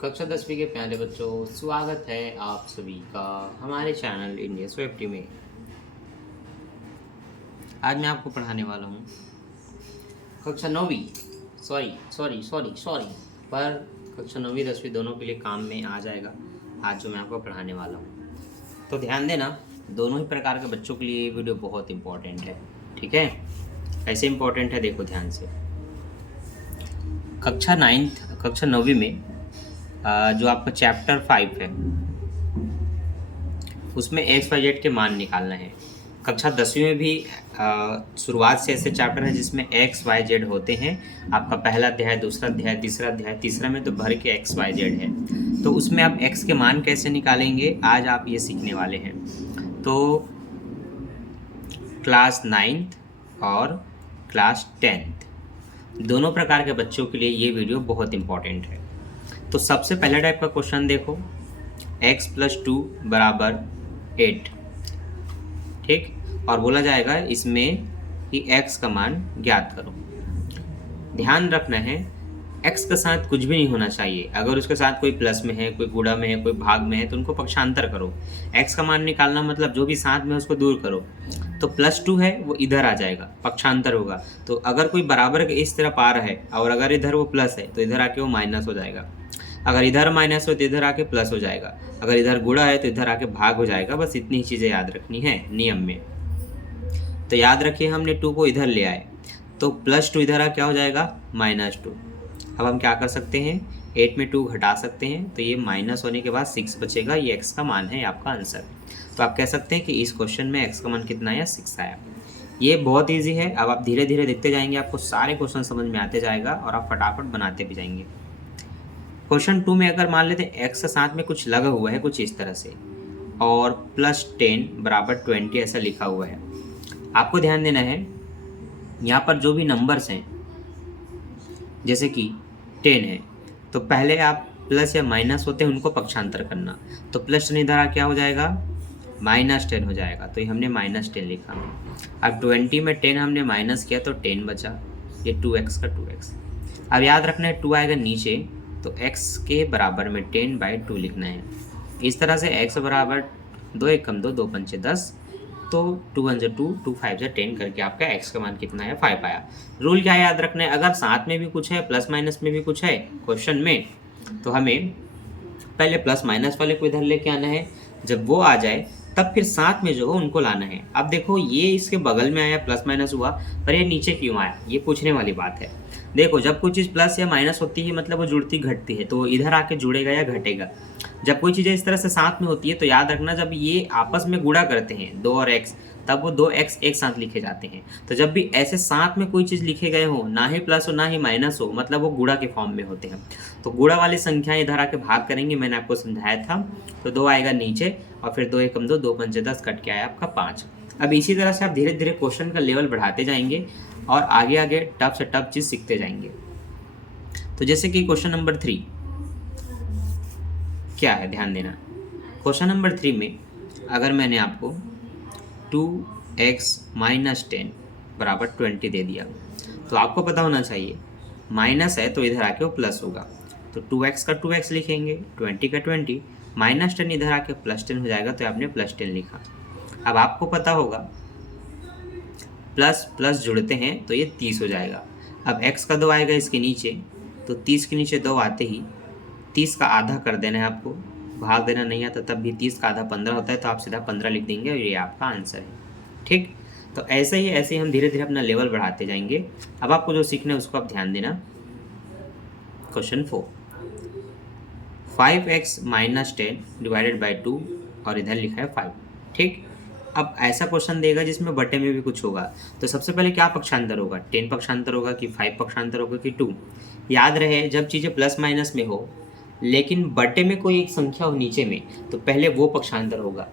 कक्षा 10वीं के प्यारे बच्चों, स्वागत है आप सभी का हमारे चैनल इंडिया स्विफ्टी में। आज मैं आपको पढ़ाने वाला हूँ कक्षा 9वीं सॉरी पर कक्षा 9वीं 10वीं दोनों के लिए काम में आ जाएगा आज जो मैं आपको पढ़ाने वाला हूँ। तो ध्यान देना, दोनों ही प्रकार के बच्चों के लिए ये वीडियो बहुत इम्पोर्टेंट है। ठीक है, कैसे इम्पोर्टेंट है देखो ध्यान से। कक्षा 9वीं में जो आपका चैप्टर 5 है उसमें एक्स वाई जेड के मान निकालना है। कक्षा 10वीं में भी शुरुआत से ऐसे चैप्टर है जिसमें एक्स वाई जेड होते हैं। आपका पहला अध्याय, दूसरा अध्याय, तीसरा अध्याय, तीसरा में तो भर के एक्स वाई जेड है। तो उसमें आप एक्स के मान कैसे निकालेंगे आज आप ये सीखने वाले हैं। तो क्लास 9th और क्लास 10th दोनों प्रकार के बच्चों के लिए ये वीडियो बहुत इम्पॉर्टेंट है। तो सबसे पहला टाइप का क्वेश्चन देखो, x + 2 = 8। ठीक, और बोला जाएगा इसमें कि x का मान ज्ञात करो। ध्यान रखना है x के साथ कुछ भी नहीं होना चाहिए। अगर उसके साथ कोई प्लस में है, कोई गुणा में है, कोई भाग में है तो उनको पक्षांतर करो। x का मान निकालना मतलब जो भी साथ में उसको दूर करो। तो +2 है वो इधर आ जाएगा, पक्षांतर होगा। तो अगर कोई बराबर के इस तरफ आ रहा है और अगर इधर वो प्लस है तो इधर आके वो माइनस हो जाएगा। अगर इधर माइनस हो तो इधर आके प्लस हो जाएगा। अगर इधर गुणा है तो इधर आके भाग हो जाएगा। बस इतनी ही चीज़ें याद रखनी है नियम में। तो याद रखिए हमने 2 को इधर ले आए तो +2 इधर आ क्या हो जाएगा -2। अब हम क्या कर सकते हैं, 8 में 2 घटा सकते हैं तो ये माइनस होने के बाद 6 बचेगा। ये x का मान है आपका आंसर। तो आप कह सकते हैं कि इस क्वेश्चन में x का मान कितना आया, 6 आया। ये बहुत ईजी है। अब आप धीरे धीरे देखते जाएंगे, आपको सारे क्वेश्चन समझ में आते जाएगा और आप फटाफट बनाते भी जाएंगे। क्वेश्चन 2 में अगर मान लेते हैं x के साथ में कुछ लगा हुआ है कुछ इस तरह से और +10 = 20 ऐसा लिखा हुआ है। आपको ध्यान देना है यहाँ पर जो भी नंबर्स हैं जैसे कि 10 है तो पहले आप प्लस या माइनस होते हैं उनको पक्षांतर करना। तो +10 इधर आ क्या हो जाएगा, -10 हो जाएगा। तो ये हमने -10 लिखा। अब 20 में 10 हमने माइनस किया तो 10 बचा। ये 2x का 2x। अब याद रखना है 2 आएगा नीचे तो x के बराबर में 10/2 लिखना है। इस तरह से x बराबर 2 1 कम 2 2 5 10। तो 2 1 2 2 5 10 करके आपका x का मान कितना है, 5 आया। रूल क्या याद रखना है, अगर साथ में भी कुछ है प्लस माइनस में भी कुछ है क्वेश्चन में तो हमें पहले प्लस माइनस वाले को इधर लेके आना है। जब वो आ जाए तब फिर साथ में जो है उनको लाना है। अब देखो ये इसके बगल में आया प्लस माइनस हुआ पर ये नीचे क्यों आया, ये पूछने वाली बात है। देखो जब कोई चीज़ प्लस या माइनस होती है मतलब वो जुड़ती घटती है तो इधर आके जुड़ेगा या घटेगा। जब कोई चीज़ें इस तरह से साथ में होती है तो याद रखना जब ये आपस में गुणा करते हैं 2 और x तब वो 2x एक साथ लिखे जाते हैं। तो जब भी ऐसे साथ में कोई चीज़ लिखे गए हो, ना ही प्लस हो ना ही माइनस हो, मतलब वो गुणा के फॉर्म में होते हैं। तो गुणा वाली संख्याएं इधर आके भाग करेंगे, मैंने आपको समझाया था। तो 2 आएगा नीचे और फिर 2 1 कम 2 2 5 10 कट के आया आपका 5। अब इसी तरह से आप धीरे धीरे क्वेश्चन का लेवल बढ़ाते जाएंगे और आगे आगे टफ से टफ चीज़ सीखते जाएंगे। तो जैसे कि क्वेश्चन नंबर 3 क्या है, ध्यान देना। क्वेश्चन नंबर 3 में अगर मैंने आपको 2x - 10 = 20 दे दिया तो आपको पता होना चाहिए माइनस है तो इधर आके वो प्लस होगा। तो 2x का 2x लिखेंगे, 20 का 20, -10 इधर आके +10 हो जाएगा तो आपने +10 लिखा। अब आपको पता होगा प्लस प्लस जुड़ते हैं तो ये 30 हो जाएगा। अब x का 2 आएगा इसके नीचे तो 30 के नीचे 2 आते ही 30 का आधा कर देना है आपको, भाग देना नहीं आता तब भी 30 का आधा 15 होता है तो आप सीधा 15 लिख देंगे और ये आपका आंसर है। ठीक, तो ऐसे ही हम धीरे धीरे अपना लेवल बढ़ाते जाएंगे। अब आपको जो सीखना है उसको आप ध्यान देना। क्वेश्चन 4, 5x - 10 / 2 और इधर लिखा है 5। ठीक, अब ऐसा क्वेश्चन देगा जिसमें बटे में भी कुछ होगा तो सबसे पहले क्या पक्षांतर होगा, 10 पक्षांतर होगा कि 5 पक्षांतर होगा कि 2। याद रहे जब चीज़ें प्लस माइनस में हो लेकिन बटे में कोई एक संख्या हो नीचे में तो पहले वो पक्षांतर होगा।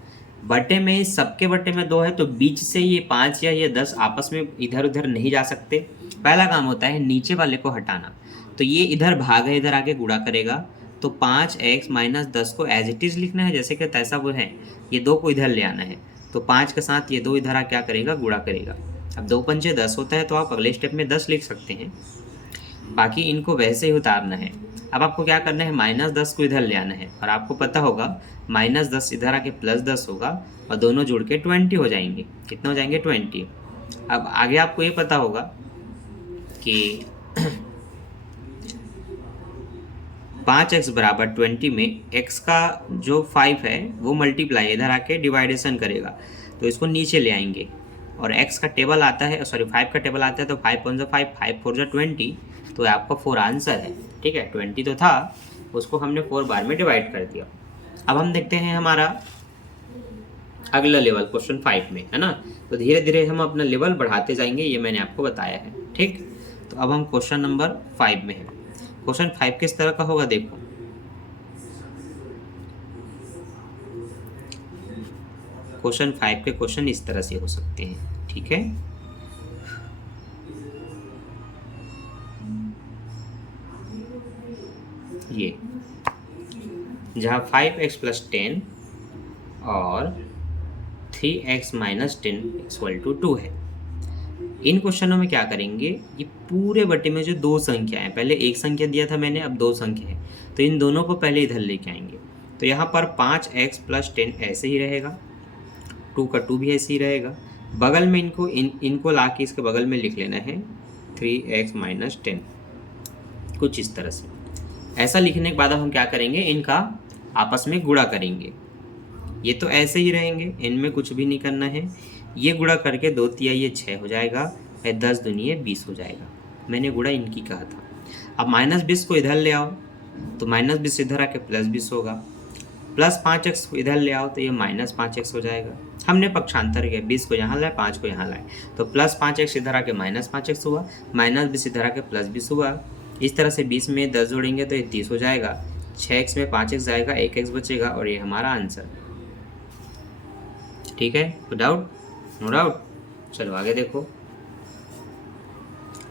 बटे में सबके बटे में 2 है तो बीच से ये 5 या ये 10 आपस में इधर उधर नहीं जा सकते। पहला काम होता है नीचे वाले को हटाना। तो ये इधर भाग है, इधर आके गुणा करेगा तो 5x - 10 को एज इट इज़ लिखना है जैसे कि तैसा वो है। ये 2 को इधर ले आना है तो 5 के साथ ये 2 इधर आ क्या करेगा, गुणा करेगा। अब 2 पंचे 10 होता है तो आप अगले स्टेप में 10 लिख सकते हैं। बाकी इनको वैसे ही उतारना है। अब आपको क्या करना है, -10 को इधर ले आना है, और आपको पता होगा -10 इधर आके +10 होगा और दोनों जुड़ के 20 हो जाएंगे। कितने हो जाएंगे, 20। अब आगे आपको ये पता होगा कि 5x बराबर 20 में x का जो 5 है वो मल्टीप्लाई इधर आके डिवाइडेशन करेगा, तो इसको नीचे ले आएंगे। और x का टेबल आता है, सॉरी 5 का टेबल आता है, तो 5 × 5 5 4 20, तो आपका 4 आंसर है। ठीक है, 20 तो था, उसको हमने 4 बार में डिवाइड कर दिया। अब हम देखते हैं हमारा अगला लेवल क्वेश्चन 5 में, है ना। तो धीरे धीरे हम अपना लेवल बढ़ाते जाएंगे, ये मैंने आपको बताया है। ठीक, तो अब हम क्वेश्चन नंबर 5 में हैं। क्वेश्चन 5 किस तरह का होगा, देखो। क्वेश्चन 5 के क्वेश्चन इस तरह से हो सकते हैं। ठीक है, ये जहाँ 5x + 10 और 3x - 10 = 2 है। इन क्वेश्चनों में क्या करेंगे, ये पूरे बटे में जो दो संख्या है, पहले एक संख्या दिया था मैंने, अब दो संख्या है, तो इन दोनों को पहले इधर लेके आएंगे। तो यहाँ पर 5x + 10 ऐसे ही रहेगा, 2 का 2 भी ऐसे ही रहेगा। बगल में इनको ला के इसके बगल में लिख लेना है 3x - 10, कुछ इस तरह से। ऐसा लिखने के बाद हम क्या करेंगे, इनका आपस में गुणा करेंगे। ये तो ऐसे ही रहेंगे, इनमें कुछ भी नहीं करना है। ये गुणा करके 2 × 3 = 6 हो जाएगा, 10 × 2 = 20 हो जाएगा। मैंने गुणा इनकी कहा था। अब -20 को इधर ले आओ, तो -20 इधर आके +20 होगा। +5x को इधर ले आओ, तो ये -5x हो जाएगा। हमने पक्षांतर किया, 20 को यहाँ लाए, 5 को यहाँ लाए, तो +5x इधर आके -5x हुआ, -20 इधर आके +20 हुआ। इस तरह से 20 में 10 जोड़ेंगे तो ये 30 हो जाएगा। 6x में 5x जाएगा, 1x बचेगा, और ये हमारा आंसर। ठीक है, तो डाउट, नो डाउट। चलो आगे देखो,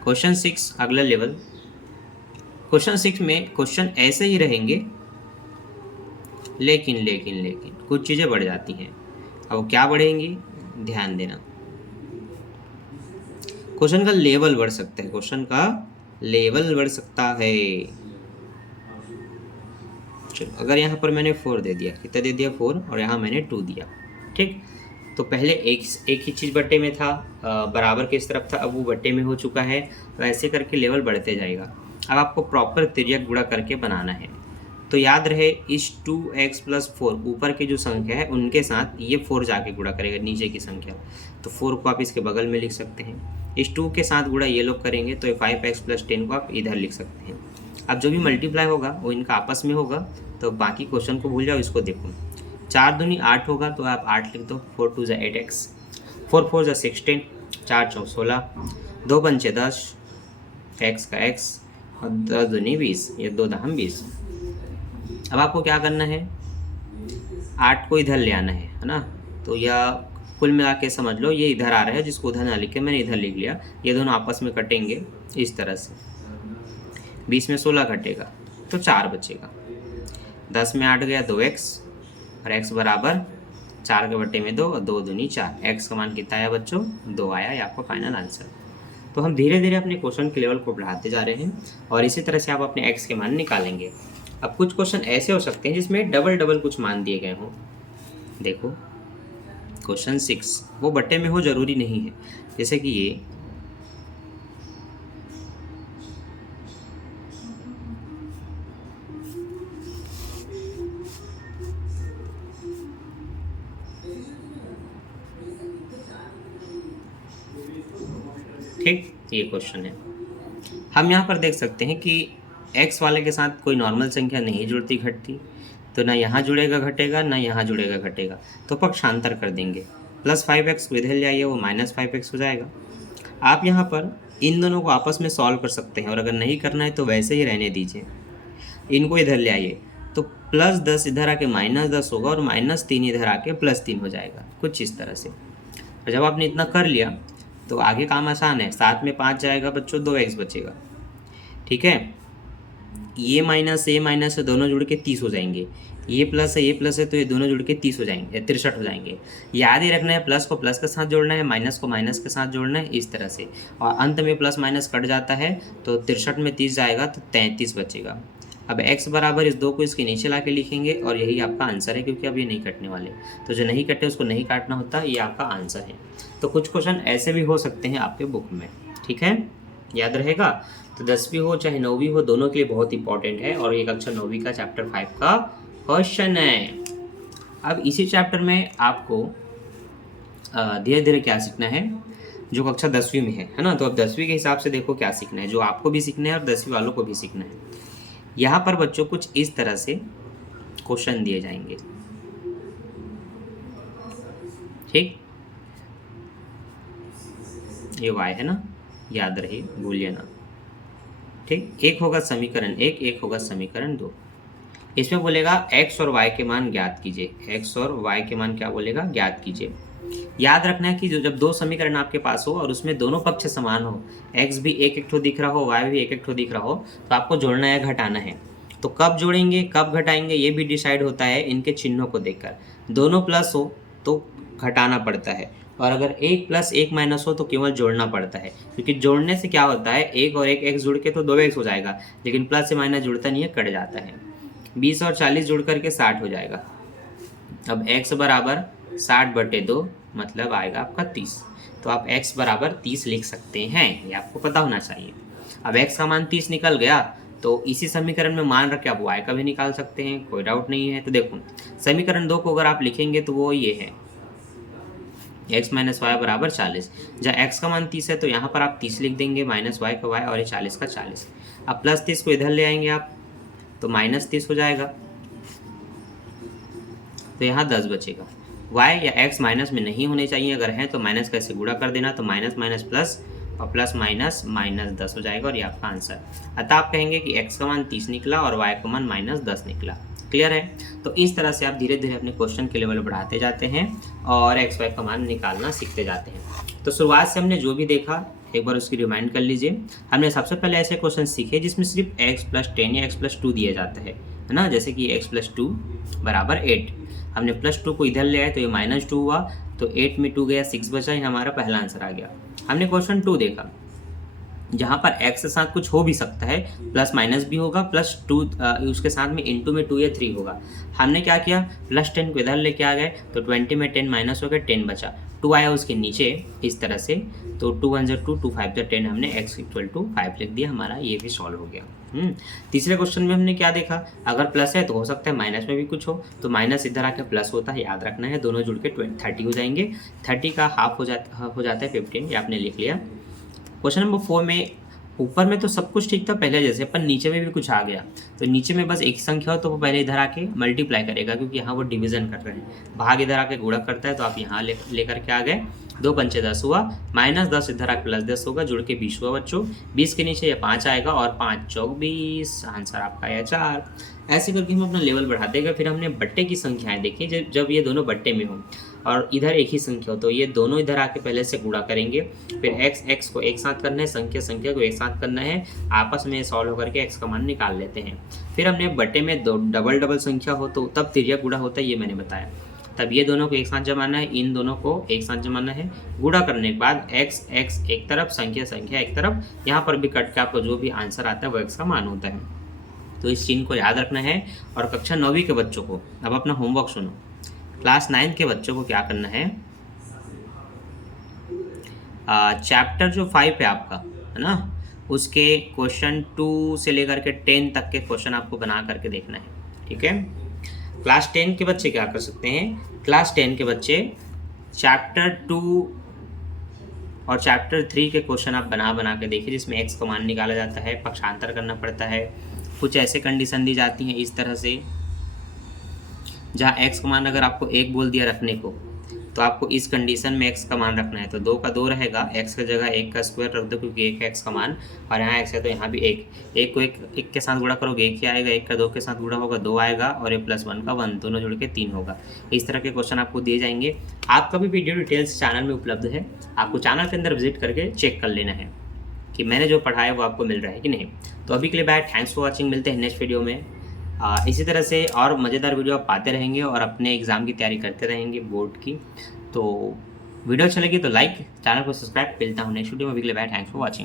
क्वेश्चन 6 अगला लेवल। क्वेश्चन 6 में क्वेश्चन ऐसे ही रहेंगे, लेकिन कुछ चीज़ें बढ़ जाती हैं। अब क्या बढ़ेंगी, ध्यान देना। क्वेश्चन का लेवल बढ़ सकता है, क्वेश्चन का लेवल बढ़ सकता है। चलो, अगर यहाँ पर मैंने 4 दे दिया, कितना दे दिया, 4, और यहाँ मैंने 2 दिया। ठीक, तो पहले एक ही चीज़ बट्टे में था, बराबर किस तरफ था, अब वो बट्टे में हो चुका है। तो ऐसे करके लेवल बढ़ते जाएगा। अब आपको प्रॉपर तिर्यक गुणा करके बनाना है। तो याद रहे, इस 2x + 4 ऊपर की जो संख्या है उनके साथ ये 4 जाके गुणा करेगा नीचे की संख्या, तो 4 को आप इसके बगल में लिख सकते हैं। इस 2 के साथ गुणा ये लोग करेंगे, तो 5x + 10 को आप इधर लिख सकते हैं। अब जो भी मल्टीप्लाई होगा वो इनका आपस में होगा, तो बाकी क्वेश्चन को भूल जाओ, इसको देखो। 4 दूनी 8 होगा, तो आप 8 लिख दो। 4 × 2 = 8x, 4 × 4 = 16, 4 × 4 = 16, 2 × 5 = 10, x का x, और 10 दूनी 20, ये 2 × 10 = 20। अब आपको क्या करना है, 8 को इधर ले आना है ना। तो यह कुल मिला के समझ लो, ये इधर आ रहा है, जिसको उधर ना लिख के मैंने इधर लिख लिया। ये दोनों आपस में कटेंगे इस तरह से, 20 में 16 घटेगा तो 4 बचेगा। 10 में 8 गया, 2x, और x बराबर 4 के बट्टे में 2, और 2 दूनी 4। x का मान कितना आया बच्चों, 2 आया, ये आपका फाइनल आंसर। तो हम धीरे धीरे अपने क्वेश्चन के लेवल को बढ़ाते जा रहे हैं, और इसी तरह से आप अपने x के मान निकालेंगे। अब कुछ क्वेश्चन ऐसे हो सकते हैं जिसमें डबल कुछ मान दिए गए हों। देखो, क्वेश्चन 6 वो बट्टे में हो जरूरी नहीं है, जैसे कि ये ठीक, ये क्वेश्चन है। हम यहाँ पर देख सकते हैं कि x वाले के साथ कोई नॉर्मल संख्या नहीं जुड़ती घटती, तो ना यहाँ जुड़ेगा घटेगा, ना यहाँ जुड़ेगा घटेगा, तो पक्षांतर कर देंगे। +5x को इधर ले आइए, वो -5x हो जाएगा। आप यहाँ पर इन दोनों को आपस में सॉल्व कर सकते हैं, और अगर नहीं करना है तो वैसे ही रहने दीजिए। इनको इधर ले आइए, तो +10 इधर आके -10 होगा, और -3 इधर आके +3 हो जाएगा, कुछ इस तरह से। और जब आपने इतना कर लिया तो आगे काम आसान है। 7 में 5 जाएगा बच्चों, 2x बचेगा। ठीक है, ये माइनस से दोनों जुड़ के 30 हो जाएंगे। ये प्लस है ये प्लस है, तो ये दोनों जुड़ के 30 हो जाएंगे, 63 हो जाएंगे। याद ही रखना है प्लस को प्लस के साथ जोड़ना है, माइनस को माइनस के साथ जोड़ना है, इस तरह से। और अंत में प्लस माइनस कट जाता है, तो 63 में 30 जाएगा तो 33 बचेगा। अब x बराबर इस 2 को इसके नीचे ला के लिखेंगे और यही आपका आंसर है, क्योंकि अब ये नहीं कटने वाले, तो जो नहीं कटे उसको नहीं काटना होता, ये आपका आंसर है। तो कुछ क्वेश्चन ऐसे भी हो सकते हैं आपके बुक में, ठीक है, याद रहेगा। तो 10वीं हो चाहे 9वीं हो, दोनों के लिए बहुत इंपॉर्टेंट है, और ये कक्षा 9वीं का चैप्टर 5 का क्वेश्चन है। अब इसी चैप्टर में आपको धीरे धीरे क्या सीखना है, जो कक्षा 10वीं में है ना। तो अब 10वीं के हिसाब से देखो क्या सीखना है, जो आपको भी सीखना है और 10वीं वालों को भी सीखना है। यहाँ पर बच्चों कुछ इस तरह से क्वेश्चन दिए जाएंगे, ठीक। ये y है ना, याद रहे, भूलिए ना, ठीक। एक होगा समीकरण 1, एक होगा समीकरण 2। इसमें बोलेगा x और y के मान ज्ञात कीजिए। x और y के मान क्या बोलेगा, ज्ञात कीजिए। याद रखना है कि जब दो समीकरण आपके पास हो और उसमें दोनों पक्ष समान हो, x भी एक एक ठो दिख रहा हो, y भी एक एक ठो दिख रहा हो, तो आपको जोड़ना है, घटाना है। तो कब जोड़ेंगे कब घटाएंगे ये भी डिसाइड होता है इनके चिन्हों को देखकर। दोनों प्लस हो तो घटाना पड़ता है, और अगर एक प्लस एक माइनस हो तो केवल जोड़ना पड़ता है, क्योंकि जोड़ने से क्या होता है, एक और एक x जुड़ के तो 2x हो जाएगा, लेकिन प्लस से माइनस जुड़ता नहीं है, कट जाता है। 20 और 40 जुड़ करके 60 हो जाएगा। अब x बराबर 60/2 मतलब आएगा आपका 30। तो आप x बराबर 30 लिख सकते हैं, ये आपको पता होना चाहिए। अब x का मान 30 निकल गया, तो इसी समीकरण में मान रख के आप y का भी निकाल सकते हैं, कोई डाउट नहीं है। तो देखो समीकरण 2 को अगर आप लिखेंगे तो वो ये है, x माइनस वाई बराबर 40। जहाँ x का मान 30 है तो यहाँ पर आप 30 लिख देंगे, माइनस वाई का y और ये 40 का 40। अब प्लस 30 को इधर ले आएंगे आप, तो माइनस 30 हो जाएगा, तो यहाँ 10 बचेगा। y या x माइनस में नहीं होने चाहिए, अगर हैं तो माइनस का ऐसे गुणा कर देना, तो माइनस माइनस प्लस और प्लस माइनस माइनस 10 हो जाएगा, और ये आपका आंसर। अतः आप कहेंगे कि x का मान 30 निकला और y का मान -10 निकला। क्लियर है। तो इस तरह से आप धीरे धीरे अपने क्वेश्चन के लेवल बढ़ाते जाते हैं और x y का मान निकालना सीखते जाते हैं। तो शुरुआत से हमने जो भी देखा एक बार उसकी रिमाइंड कर लीजिए। हमने सबसे पहले ऐसे क्वेश्चन सीखे जिसमें सिर्फ x + 10 या x + 2 दिया जाता है ना, जैसे कि x + 2 = 8। हमने +2 को इधर ले आए तो ये -2 हुआ, तो 8 में 2 गया, 6 बचा, ये हमारा पहला आंसर आ गया। हमने क्वेश्चन 2 देखा जहाँ पर x के साथ कुछ हो भी सकता है, प्लस माइनस भी होगा, +2 उसके साथ में इंटू में 2 या 3 होगा। हमने क्या किया, +10 को इधर लेके आ गए, तो 20 में 10 माइनस हो गया, 10 बचा, 2 आया उसके नीचे इस तरह से, तो 2 1 = 2, 2 5 = 10, हमने x = 5 लिख दिया, हमारा ये भी सॉल्व हो गया। तीसरे क्वेश्चन में हमने क्या देखा, अगर प्लस है तो हो सकता है माइनस में भी कुछ हो, तो माइनस इधर आके प्लस होता है, याद रखना है, दोनों जुड़ के 30 हो जाएंगे। 30 का हाफ हो जाता है 15, ये आपने लिख लिया। क्वेश्चन नंबर 4 में ऊपर में तो सब कुछ ठीक था पहले जैसे, पर नीचे में भी कुछ आ गया, तो नीचे में बस एक संख्या हो तो वो पहले इधर आके मल्टीप्लाई करेगा, क्योंकि यहाँ वो डिवीजन कर रहे हैं, भाग इधर आके गुणा करता है, तो आप यहाँ लेकर के आ गए, 2 पंचे 10 हुआ, -10 इधर आके +10 होगा, जुड़ के 20 हुआ बच्चों। 20 के नीचे ये 5 आएगा और 5 चौक 20, आंसर आपका है 4। ऐसे करके हम अपना लेवल बढ़ाते गए। फिर हमने बट्टे की संख्याएं देखी, जब ये दोनों बट्टे में हो और इधर एक ही संख्या हो, तो ये दोनों इधर आके पहले से गुणा करेंगे, फिर x को एक साथ करना है, संख्या को एक साथ करना है, आपस में सॉल्व होकर के x का मान निकाल लेते हैं। फिर हमने बट्टे में डबल संख्या हो तो तब तिर्यक गुणा होता है, ये मैंने बताया। तब ये दोनों को एक साथ जमाना है, इन दोनों को एक साथ जमाना है, गुणा करने के बाद x एक तरफ, संख्या एक तरफ, यहाँ पर भी कट के आपको जो भी आंसर आता है वो x का मान होता है। तो इस चिन्ह को याद रखना है। और कक्षा 9वीं के बच्चों को अब अपना होमवर्क सुनो। क्लास 9 के बच्चों को क्या करना है, चैप्टर जो 5 है आपका, है ना, उसके क्वेश्चन 2 से लेकर के 10 तक के क्वेश्चन आपको बना करके देखना है, ठीक है। क्लास 10 के बच्चे क्या कर सकते हैं, क्लास 10 के बच्चे चैप्टर 2 और चैप्टर 3 के क्वेश्चन आप बना के देखिए, जिसमें x का मान निकाला जाता है, पक्षांतर करना पड़ता है, कुछ ऐसे कंडीशन दी जाती हैं इस तरह से, जहाँ x का मान अगर आपको 1 बोल दिया रखने को, तो आपको इस कंडीशन में x का मान रखना है, तो 2 का 2 रहेगा, x की जगह 1 का स्क्वायर रख दो, क्योंकि 1 है x का मान, और यहाँ x है तो यहाँ भी 1 को 1 के साथ गुणा करोगे 1 ही आएगा, 1 का 2 के साथ गुणा होगा 2 आएगा, और ये +1 का 1, दोनों जुड़ के 3 होगा। इस तरह के क्वेश्चन आपको दिए जाएंगे। आपका भी वीडियो डिटेल्स चैनल में उपलब्ध है, आपको चैनल के अंदर विजिट करके चेक कर लेना है कि मैंने जो पढ़ाया वो आपको मिल रहा है कि नहीं। तो अभी के लिए बाय, थैंक्स फॉर वॉचिंग, मिलते हैं नेक्स्ट वीडियो में। इसी तरह से और मज़ेदार वीडियो आप पाते रहेंगे और अपने एग्ज़ाम की तैयारी करते रहेंगे बोर्ड की। तो वीडियो अच्छी लगी तो लाइक, चैनल को सब्सक्राइब। मिलता हूँ नेक्स्ट वीडियो में। अभी के लिए बाय, थैंक्स फॉर वॉचिंग।